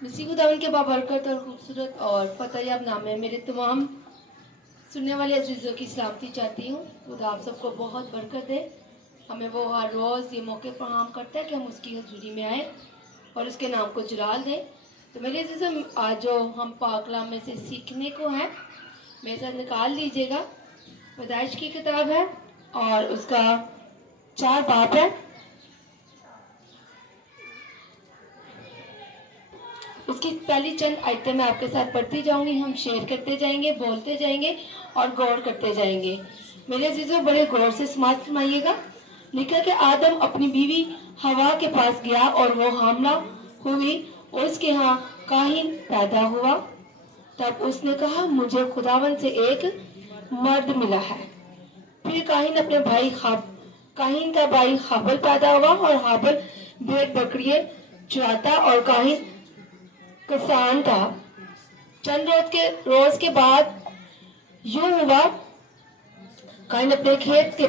मसीह खुदावन के बाबरकत और खूबसूरत और फतेहयाब नाम में मेरे तमाम सुनने वाले अजीज़ों की सलामती चाहती हूँ। खुदा आप सबको बहुत बरकत दे। हमें वो हर रोज़ ये मौके फराहम करता है कि हम उसकी हजूरी में आए और उसके नाम को जलाल दें। तो मेरे अजीज़ों, आज जो हम पाक कलाम में से सीखने को है, मेरे साथ निकाल लीजिएगा। पैदाइश की किताब है और उसका 4 बाब है। उसकी पहली चंद आयतें मैं आपके साथ पढ़ती जाऊंगी। हम शेयर करते जाएंगे, बोलते जाएंगे और गौर करते जाएंगे। मेरे अजीजों, बड़े गौर से समाज फरमाइएगा। लिखा कि आदम अपनी बीवी हवा के पास गया और वो हामला हुई और उसके यहाँ काहिन पैदा हुआ। तब उसने कहा, मुझे खुदावन से एक मर्द मिला है। फिर काहिन का भाई हाबल पैदा हुआ और हाबल भेड़ बकरियां चराता और काहिन किसान था। चंद रोज के बाद यूं हुआ, काइन अपने खेत के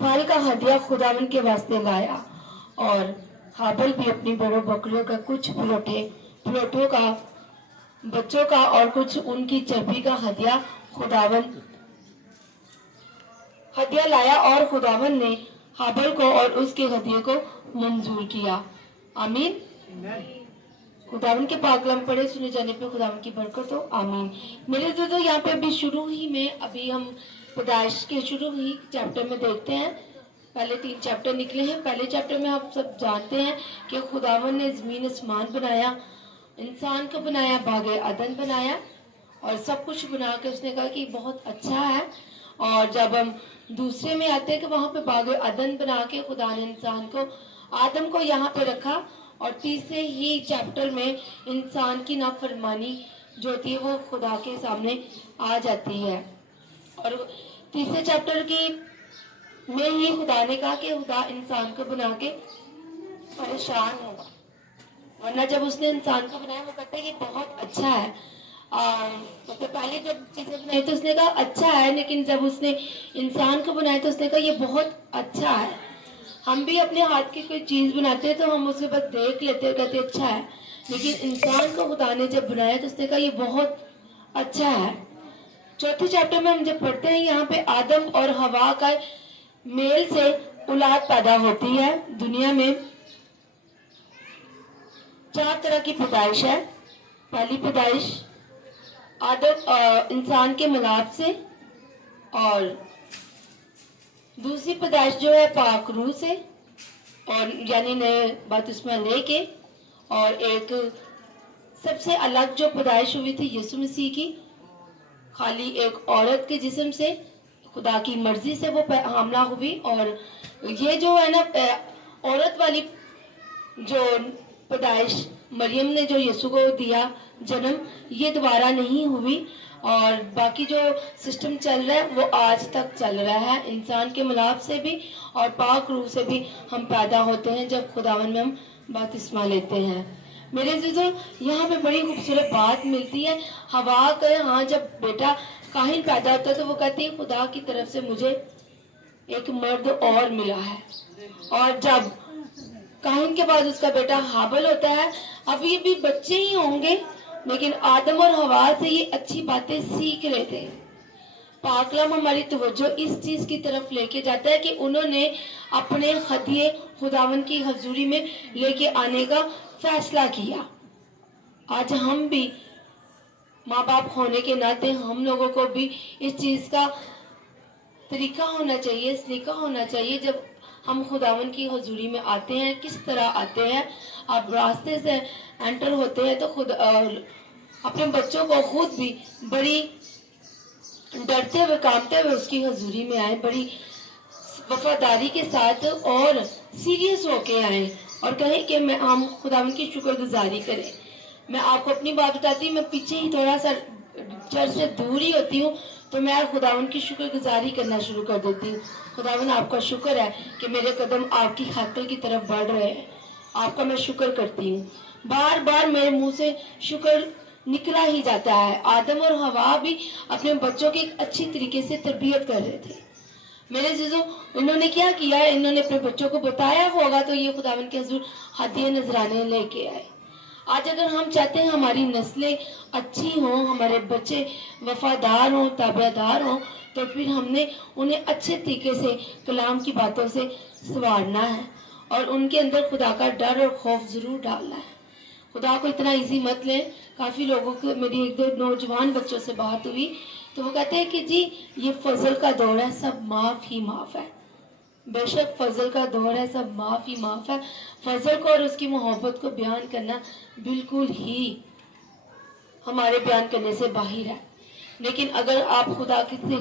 फल का हदिया खुदावन के वास्ते लाया और हाबल भी अपनी बड़ों बकरियों का कुछ फलोटों का बच्चों का और कुछ उनकी चर्बी का हदिया लाया और खुदावन ने हाबल को और उसके हदिये को मंजूर किया। आमीन। खुदावन के पाक कलाम पढ़े सुने जाने पे खुदावन की बरकत हो। आमीन। मेरे दोस्तों, यहाँ पे अभी शुरू ही में अभी हम पैदाइश के शुरू ही चैप्टर में देखते हैं। पहले 3 चैप्टर निकले हैं। पहले चैप्टर में आप सब जानते हैं कि खुदावन ने जमीन आसमान बनाया, इंसान को बनाया, बागे अदन बनाया और सब कुछ बना के उसने कहा कि बहुत अच्छा है। और जब हम दूसरे में आते हैं कि वहां पे बागे अदन बना के खुदा ने इंसान को, आदम को यहाँ पे रखा और तीसरे ही चैप्टर में इंसान की नाफरमानी जो होती है वो खुदा के सामने आ जाती है। और तीसरे चैप्टर की में ही खुदा ने कहा कि खुदा इंसान को बना के परेशान होगा, वरना जब उसने इंसान को बनाया वो कहते हैं कि बहुत अच्छा है। तो पहले जब चीजें बनाई तो उसने कहा अच्छा है, लेकिन जब उसने इंसान को बनाया तो उसने कहा ये बहुत अच्छा है। हम भी अपने हाथ की कोई चीज बनाते हैं तो हम उसे बस देख लेते हैं, कहते अच्छा है, लेकिन इंसान को खुदा ने जब बनाया तो उसने कहा ये बहुत अच्छा है। चौथे चैप्टर में हम जब पढ़ते हैं, यहाँ पे आदम और हवा का मेल से औलाद पैदा होती है। दुनिया में 4 तरह की पैदाइश है। पहली पैदाइश आदम इंसान के मिलाप से, और दूसरी पैदाइश जो है पाक रूह से और यानी नए बपतिस्मा लेके, और एक सबसे अलग जो पैदाइश हुई थी यीशु मसीह की, खाली एक औरत के जिस्म से खुदा की मर्जी से वो हमला हुई। और ये जो है ना औरत वाली जो पैदाइश मरियम ने जो यीशु को दिया जन्म, ये दोबारा नहीं हुई। और बाकी जो सिस्टम चल रहा है वो आज तक चल रहा है। इंसान के मिलाप से भी और पाक रूह से भी हम पैदा होते हैं जब खुदावन में हम बपतिस्मा लेते हैं। मेरे अजीजों, यहाँ पे बड़ी खूबसूरत बात मिलती है। हवा का यहाँ जब बेटा काहिन पैदा होता है तो वो कहती है खुदा की तरफ से मुझे एक मर्द और मिला है। और जब काहिन के बाद उसका बेटा हाबल होता है, अब ये भी बच्चे ही होंगे, लेकिन आदम और हवा से ये अच्छी बातें सीख रहे थे। पाक कलाम हमारी तवज्जो इस चीज की तरफ लेके जाता है कि उन्होंने अपने हदिये खुदावन की हजूरी में लेके आने का फैसला किया। आज हम भी माँ बाप होने के नाते हम लोगों को भी इस चीज का तरीका होना चाहिए, सलीका होना चाहिए। जब हम खुदावन की हजूरी में आते हैं, किस तरह आते हैं। आप रास्ते से एंटर होते हैं तो खुद अपने बच्चों को खुद भी बड़ी डरते हुए कांपते हुए उसकी हजूरी में आए, बड़ी वफादारी के साथ और सीरियस होके आए और कहें कि हम खुदावन की शुक्रगुजारी करें। मैं आपको अपनी बात बताती हूँ, मैं पीछे ही थोड़ा सा चर्च से दूर ही होती हूँ तो मैं खुदावन की शुक्रगुजारी करना शुरू कर देती हूँ। खुदावन, आपका शुक्र है कि मेरे कदम आपकी खातिर की तरफ बढ़ रहे हैं। आपका मैं शुक्र करती हूँ। बार बार मेरे मुंह से शुक्र निकला ही जाता है। आदम और हवा भी अपने बच्चों की एक अच्छी तरीके से तरबियत कर रहे थे। मेरे जीजों, इन्होंने क्या किया है, इन्होंने अपने बच्चों को बताया होगा तो ये खुदावन के हुजूर हदिये नजराने लेके आए। آج اگر ہم چاہتے ہیں ہماری نسلیں اچھی ہوں، ہمارے بچے وفادار ہوں، تابعدار ہوں، تو پھر ہم نے انہیں اچھے طریقے سے کلام کی باتوں سے سنوارنا ہے اور ان کے اندر خدا کا ڈر اور خوف ضرور ڈالنا ہے۔ خدا کو اتنا ایزی مت لیں۔ کافی لوگوں کو، میری ایک دو نوجوان بچوں سے بات ہوئی تو وہ کہتے ہیں کہ جی یہ فضل کا دور ہے، سب معاف ہی معاف ہے۔ بے شک فضل کا دور ہے، سب معاف ہی معاف ہے۔ فضل کو اور اس کی محبت کو بیان کرنا بالکل ہی ہمارے بیان کرنے سے باہر ہے، لیکن اگر آپ خدا سے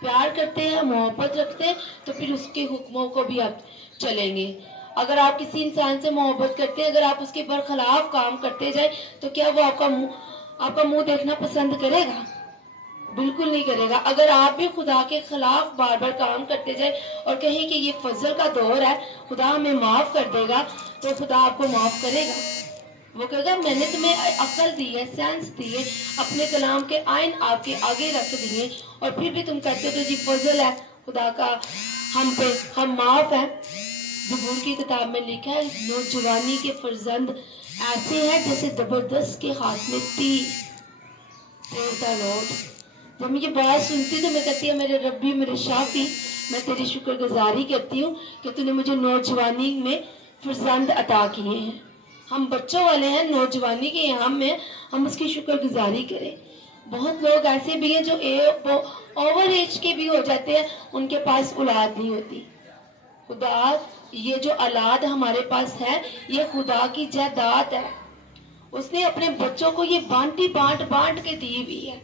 پیار کرتے ہیں، محبت رکھتے ہیں، تو پھر اس کے حکموں کو بھی آپ چلیں گے۔ اگر آپ کسی انسان سے محبت کرتے ہیں، اگر آپ اس کے برخلاف کام کرتے جائیں تو کیا وہ آپ کا منہ دیکھنا پسند کرے گا؟ بالکل نہیں کرے گا۔ اگر آپ بھی خدا کے خلاف بار بار کام کرتے جائیں اور کہیں کہ یہ فضل کا دور ہے، خدا ہمیں معاف کر دے گا، تو خدا آپ کو معاف کرے گا؟ وہ کہے گا میں نے تمہیں عقل دی ہے، سینس دی ہے، اپنے کلام کے آئین آپ کے آگے رکھ دیے، اور پھر بھی تم کہتے ہو تو جی فضل ہے خدا کا ہم پہ، ہم معاف ہیں۔ زبور کی کتاب میں لکھا ہے نوجوانی کے فرزند ایسے ہیں جیسے زبردست کے ہاتھ میں تیر۔ Praise the Lord۔ جب میں یہ بات سنتی تو میں کہتی ہوں میرے ربی، میرے شافی، میں تیری شکر گزاری کرتی ہوں کہ تو نے مجھے نوجوانی میں فرزند عطا کیے ہیں۔ ہم بچوں والے ہیں، نوجوانی کے یہاں میں ہم اس کی شکر گزاری کریں۔ بہت لوگ ایسے بھی ہیں جو اوور ایج کے بھی ہو جاتے ہیں، ان کے پاس اولاد نہیں ہوتی۔ خدا یہ جو اولاد ہمارے پاس ہے یہ خدا کی جائیداد ہے، اس نے اپنے بچوں کو یہ بانٹ کے دی ہوئی ہے۔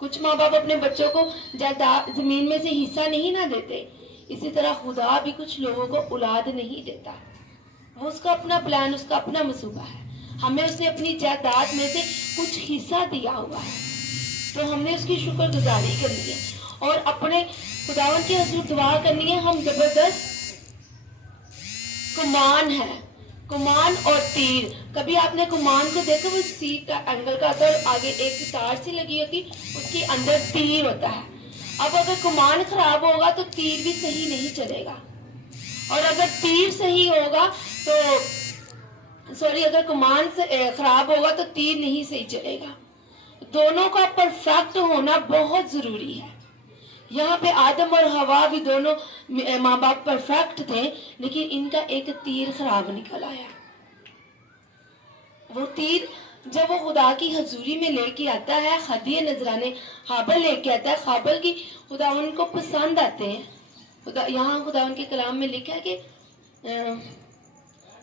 کچھ ماں باپ اپنے بچوں کو زمین میں سے حصہ نہیں نہ دیتے، اسی طرح خدا بھی کچھ لوگوں کو اولاد نہیں دیتا، وہ اس کا اپنا پلان، اس کا اپنا منصوبہ ہے۔ ہمیں اس نے اپنی جائیداد میں سے کچھ حصہ دیا ہوا ہے، تو ہم نے اس کی شکر گزاری کرنی ہے اور اپنے خداوند کی حضور دعا کرنی ہے۔ ہم زبردست کمان ہے، کمان اور تیر۔ کبھی آپ نے کمان کو دیکھا؟ وہ سی کا اینگل کا ہوتا ہے اور آگے ایک تار سی لگی ہوتی، اس کے اندر تیر ہوتا ہے۔ اب اگر کمان خراب ہوگا تو تیر بھی صحیح نہیں چلے گا، اور اگر تیر صحیح ہوگا تو اگر کمان خراب ہوگا تو تیر نہیں صحیح چلے گا۔ دونوں کا پرفیکٹ ہونا بہت ضروری ہے۔ یہاں پہ آدم اور حوا بھی دونوں ماں باپ پرفیکٹ تھے، لیکن ان کا ایک تیر خراب نکل آیا۔ وہ تیر جب وہ خدا کی حضوری میں لے کے آتا ہے، ہدیہ نذرانے حابل لے کے آتا ہے، حابل کی خداوند کو پسند آتے ہیں۔ یہاں خداوند کے کلام میں لکھا ہے کہ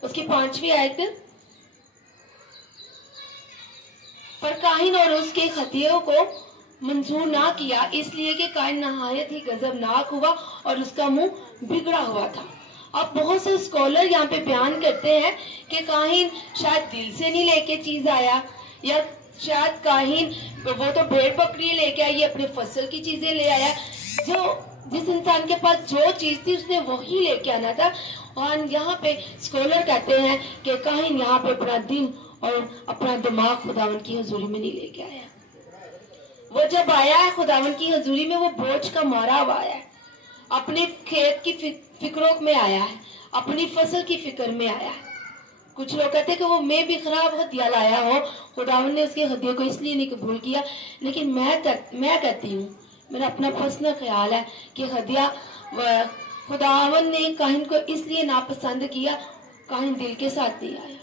اس کی 5ویں آیت، پر کاہن اور اس کے خطیوں کو منظور نہ کیا، اس لیے کہ کائن نہایت ہی غضبناک ہوا اور اس کا منہ بگڑا ہوا تھا۔ اب بہت سے اسکالر یہاں پہ بیان کرتے ہیں کہ کاہن شاید دل سے نہیں لے کے چیز آیا، یا شاید کاہن وہ تو بھیڑ بکری لے کے آئی، اپنے فصل کی چیزیں لے آیا۔ جس انسان کے پاس جو چیز تھی اس نے وہی لے کے آنا تھا، اور یہاں پہ اسکالر کہتے ہیں کہ کاہن یہاں پہ اپنا دل اور اپنا دماغ خداوند کی حضوری میں نہیں لے کے آیا۔ وہ جب آیا ہے خداوند کی حضوری میں، وہ بوجھ کا مارا ہوا آیا ہے، اپنے کھیت کی فکروں میں آیا ہے، اپنی فصل کی فکر میں آیا ہے۔ کچھ لوگ کہتے ہیں کہ وہ میں بھی خراب ہدیہ لایا ہو، خداوند نے اس کے ہدیے کو اس لیے نہیں قبول کیا، لیکن میں کہتی ہوں، میرا اپنا پرسنل خیال ہے کہ ہدیہ خداوند نے کاہن کو اس لیے ناپسند کیا، کاہن دل کے ساتھ نہیں آیا۔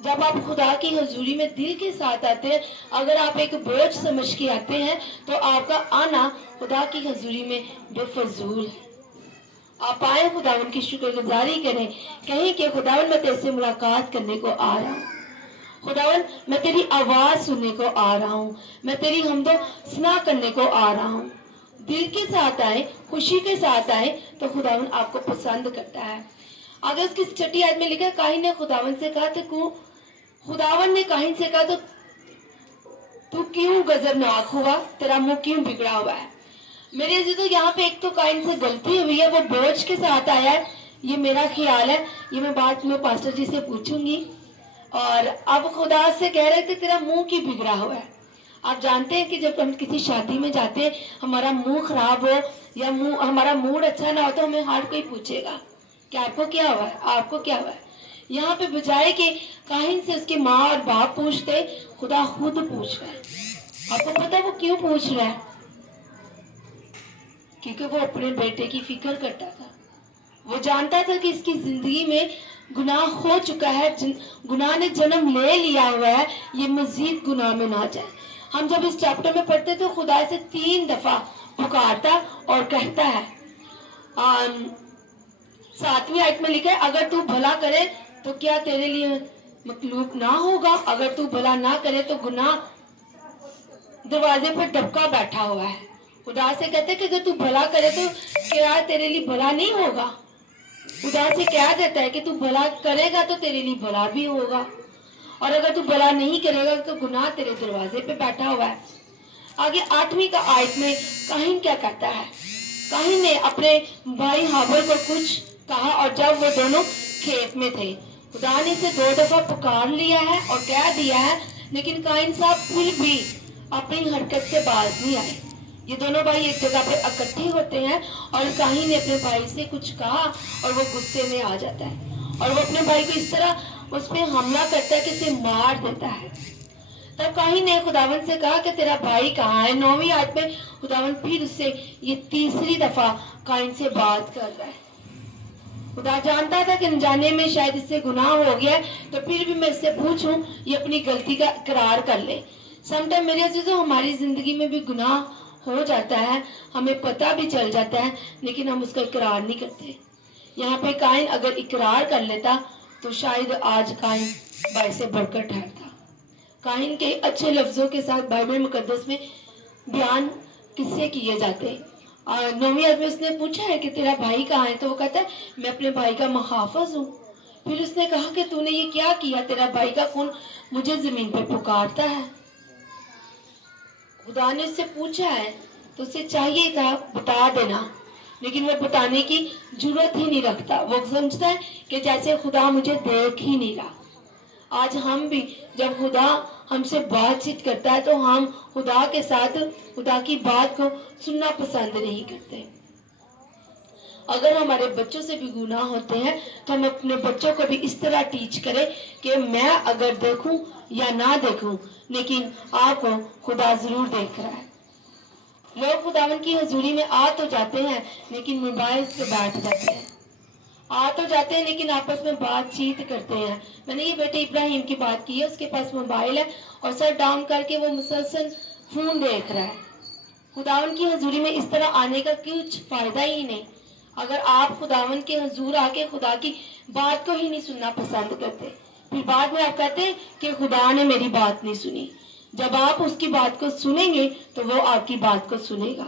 جب آپ خدا کی حضوری میں دل کے ساتھ آتے ہیں، اگر آپ ایک بوجھ سمجھ کے آتے ہیں تو آپ کا آنا خدا کی حضوری میں بے فضول ہے۔ آپ آئیں، خداوند کی شکر گزاری کریں، کہیں کہ خداوند میں تیرے سے ملاقات کرنے کو آ رہا ہوں، خداوند میں تیری آواز سننے کو آ رہا ہوں، میں تیری حمد و ثنا کرنے کو آ رہا ہوں۔ دل کے ساتھ آئیں، خوشی کے ساتھ آئیں، تو خداوند آپ کو پسند کرتا ہے۔ آگے اس کی 6 آیت میں لکھا ہے، کاہن نے خداوند سے کہا تو خداوند نے کاہن سے کہا تو کیوں غضبناک ہوا، تیرا منہ کیوں بگڑا ہوا ہے؟ میرے عزیزو، یہاں پہ ایک تو کاہن سے غلطی ہوئی ہے، وہ بوجھ کے ساتھ آیا ہے، یہ میرا خیال ہے، یہ میں بعد میں پاسٹر جی سے پوچھوں گی۔ اور اب خدا سے کہہ رہے کہ تیرا منہ کی بگڑا ہوا ہے۔ آپ جانتے ہیں کہ جب ہم کسی شادی میں جاتے ہیں، ہمارا منہ خراب ہو یا ہمارا موڈ اچھا نہ ہو تو ہمیں ہر کوئی پوچھے گا کہ آپ کو کیا ہوا ہے، آپ کو کیا ہوا ہے۔ यहाँ पे बजाय कि काहिन से उसकी माँ और बाप पूछते, खुदा खुद पूछ रहा है। आपको पता है वो क्यों पूछ रहा है? क्योंकि वो अपने बेटे की फिक्र करता था। वो जानता था कि इसकी जिंदगी में गुनाह हो चुका है, गुनाह ने जन्म ले लिया हुआ है, ये मजीद गुनाह में ना जाए। हम जब इस चैप्टर में पढ़ते तो खुदा से 3 दफा पुकारता और कहता है, 7वीं आयत में लिखा है, अगर तू भला करे तो क्या तेरे लिए मखलूक ना होगा, अगर तू भला ना करे तो गुनाह दरवाजे पर दबका बैठा हुआ है। खुदा से कहते कि अगर तू भला करे तो क्या तेरे लिए भला नहीं होगा। खुदा से कह देता है कि तू भला करेगा तो तेरे लिए भला भी होगा, और अगर तू भला नहीं करेगा तो गुनाह तेरे दरवाजे पे बैठा हुआ है। आगे 8वीं का आयत में काहिन क्या कहता है? काहिन ने अपने भाई हाबिल को कुछ कहा, और जब वो दोनों खेत में थे, खुदा ने इसे 2 दफा पुकार लिया है और कह दिया है, लेकिन काहिन साहब फिर भी अपनी हरकत से बाज नहीं आए। ये दोनों भाई एक जगह पे इकट्ठे होते हैं और काहिन ने अपने भाई से कुछ कहा और वो गुस्से में आ जाता है और वो अपने भाई को इस तरह उस पे हमला करता है कि उसे मार देता है। तब काहिन ने खुदावन से कहा कि तेरा भाई कहाँ है? 9वीं आयत में खुदावन फिर उससे ये 3री दफा काहिन से बात कर रहा है। खुदा जानता था कि अनजाने में शायद इससे गुनाह हो गया है, तो फिर भी मैं इससे पूछूं ये अपनी गलती का इकरार कर ले। समटाइम मेरे अजीजों, हमारी जिंदगी में भी गुनाह हो जाता है, हमें पता भी चल जाता है, लेकिन हम उसका इकरार नहीं करते। यहाँ पे काहिन अगर इकरार कर लेता तो शायद आज काहिन भाई से बढ़कर ठहरता। काहिन के अच्छे लफ्जों के साथ बाइबल मुकद्दस में बयान किस्से किए जाते हैं। 9वीं आयत में उसने पूछा है कि तेरा भाई कहाँ है? तो वो कहता है मैं अपने भाई का मुहाफिज हूँ। फिर उसने कहा कि तूने ये क्या किया? तेरा भाई का खून मुझे जमीन पर पुकारता है। खुदा ने उससे पूछा है तो उसे चाहिए था बता देना, लेकिन वो बताने की जरूरत ही नहीं रखता। वो समझता है कि जैसे खुदा मुझे देख ही नहीं रहा। आज हम भी जब खुदा हमसे बातचीत करता है तो हम खुदा के साथ खुदा की बात को सुनना पसंद नहीं करते। अगर हमारे बच्चों से भी गुनाह होते हैं तो हम अपने बच्चों को भी इस तरह टीच करें कि मैं अगर देखूं या ना देखूं, लेकिन आपको खुदा जरूर देख रहा है। लोग खुदावन की हजूरी में आ तो जाते हैं लेकिन मोबाइल से बैठ जाते हैं, आ तो जाते हैं लेकिन आपस में बातचीत करते हैं। मैंने ये बेटे इब्राहिम की बात की है, उसके पास मोबाइल है और सर डाउन करके वो मुसलसल फोन देख रहा है। खुदावन की हजूरी में इस तरह आने का कुछ फायदा ही नहीं। अगर आप खुदावन के हजूर आके खुदा की बात को ही नहीं सुनना पसंद करते, फिर बाद में आप कहते हैं कि खुदा ने मेरी बात नहीं सुनी। जब आप उसकी बात को सुनेंगे तो वो आपकी बात को सुनेगा।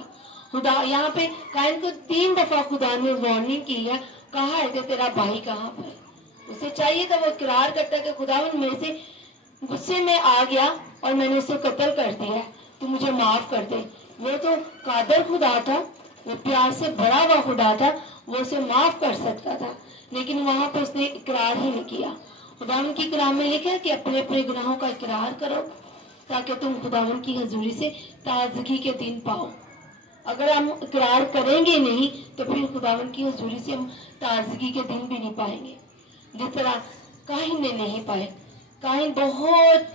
खुदा यहाँ पे कायन को 3 दफा खुदा ने वार्निंग की है, कहा है कि तेरा भाई कहाँ पर। उसे चाहिए था वो इकरार करता कि खुदावन मेरे से गुस्से में आ गया और मैंने उसे कत्ल कर दिया, तू मुझे माफ कर दे। वो तो कादर खुदा था, वो प्यार से भरा हुआ खुदा था, वो उसे माफ कर सकता था, लेकिन वहां पे उसने इकरार ही नहीं किया। खुदावन की कलाम में लिखा है कि अपने अपने गुनाहों का इकरार करो ताकि तुम खुदावन की हजूरी से ताजगी के दिन पाओ। अगर हम इकरार करेंगे नहीं तो फिर खुदावन की हजूरी से हम ताजगी के दिन भी नहीं पाएंगे, जिस तरह काहिन ने नहीं पाए। काहिन बहुत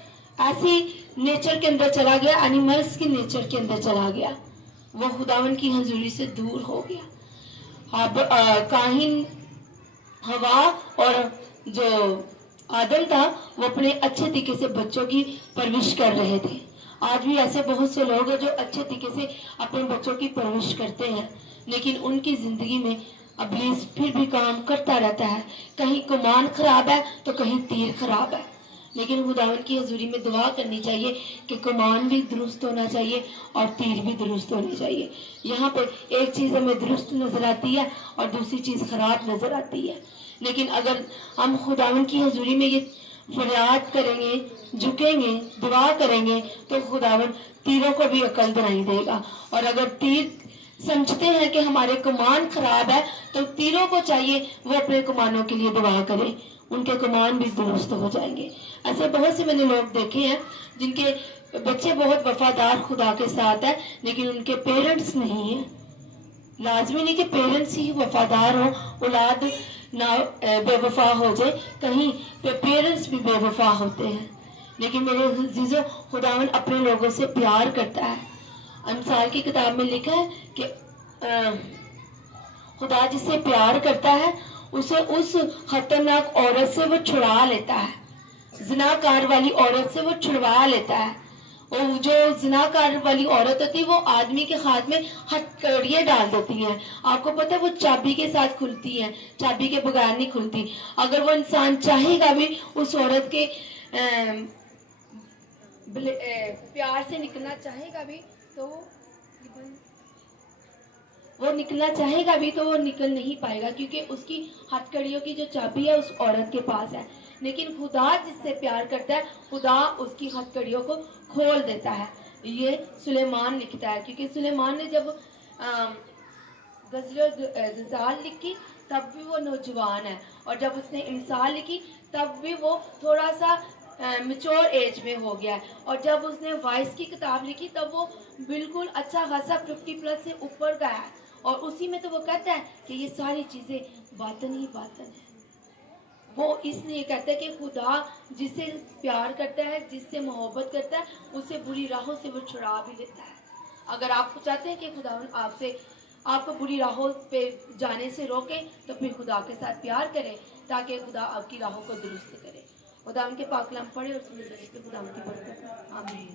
ऐसी नेचर के अंदर चला गया, एनिमल्स की नेचर के अंदर चला गया, वो खुदावन की हजूरी से दूर हो गया। अब काहिन, हवा और जो आदम था वो अपने अच्छे तरीके से बच्चों की परवरिश कर रहे थे। आज भी ऐसे बहुत से लोग हैं जो अच्छे तरीके से अपने बच्चों की परवरिश करते हैं, लेकिन उनकी जिंदगी में इब्लीस फिर भी काम करता रहता है। कहीं कमान खराब है तो कहीं तीर खराब है, लेकिन खुदावन की हजूरी में दुआ करनी चाहिए कि कमान भी दुरुस्त होना चाहिए और तीर भी दुरुस्त होने चाहिए। यहाँ पे एक चीज हमें दुरुस्त नजर आती है और दूसरी चीज खराब नजर आती है, लेकिन अगर हम खुदावन की हजूरी में ये फरियाद करेंगे, झुकेंगे, दुआ करेंगे तो खुदावन तीरों को भी अकल दिलाई देगा। और अगर तीर समझते हैं कि हमारे कमान खराब है तो तीरों को चाहिए वो अपने कमानों के लिए दुआ करें, उनके कमान भी दुरुस्त हो जाएंगे। ऐसे बहुत से मैंने लोग देखे हैं जिनके बच्चे बहुत वफादार खुदा के साथ है लेकिन उनके पेरेंट्स नहीं है। लाजमी नहीं कि पेरेंट्स ही वफादार हो, औलाद ना بے وفا ہو جائے. کہیں پہ پیرنٹس بھی بے وفا ہوتے ہیں, لیکن میرے عزیزوں خداوند اپنے لوگوں سے پیار کرتا ہے. امثال کی کتاب میں لکھا ہے کہ خدا جس سے پیار کرتا ہے اسے اس خطرناک عورت سے وہ چھڑا لیتا ہے, زناکار والی عورت سے وہ چھڑوا لیتا ہے. اور جو زناکار والی عورت ہوتی ہے وہ آدمی کے ہاتھ میں ہتھکڑیاں ڈال دیتی ہیں. آپ کو پتہ ہے وہ چابی کے ساتھ کھلتی ہیں, چابی کے بغیر نہیں کھلتی. اگر وہ انسان چاہے گا بھی اس عورت کے پیار سے نکلنا چاہے گا بھی تو وہ نکلنا چاہے گا بھی تو وہ نکل نہیں پائے گا, کیونکہ اس کی ہتھکڑیوں کی جو چابی ہے اس عورت کے پاس ہے. لیکن خدا جس سے پیار کرتا ہے خدا اس کی ہتھکڑیوں کو کھول دیتا ہے. یہ سلیمان لکھتا ہے, کیونکہ سلیمان نے جب غزال لکھی تب بھی وہ نوجوان ہے, اور جب اس نے امثال لکھی تب بھی وہ تھوڑا سا میچور ایج میں ہو گیا ہے, اور جب اس نے وائس کی کتاب لکھی تب وہ بالکل اچھا خاصا 50+ سے اوپر کا ہے. اور اسی میں تو وہ کہتا ہے کہ یہ ساری چیزیں باطن ہی باطن ہے. وہ اس لیے کہتا ہے کہ خدا جس سے پیار کرتا ہے, جس سے محبت کرتا ہے, اسے بری راہوں سے وہ چھڑا بھی لیتا ہے. اگر آپ چاہتے ہیں کہ خدا آپ کو بری راہوں پہ جانے سے روکے تو پھر خدا کے ساتھ پیار کریں تاکہ خدا آپ کی راہوں کو درست کرے. خدا ان کے پاک کلام پڑھے اور خدا ان کی برکت. آمین.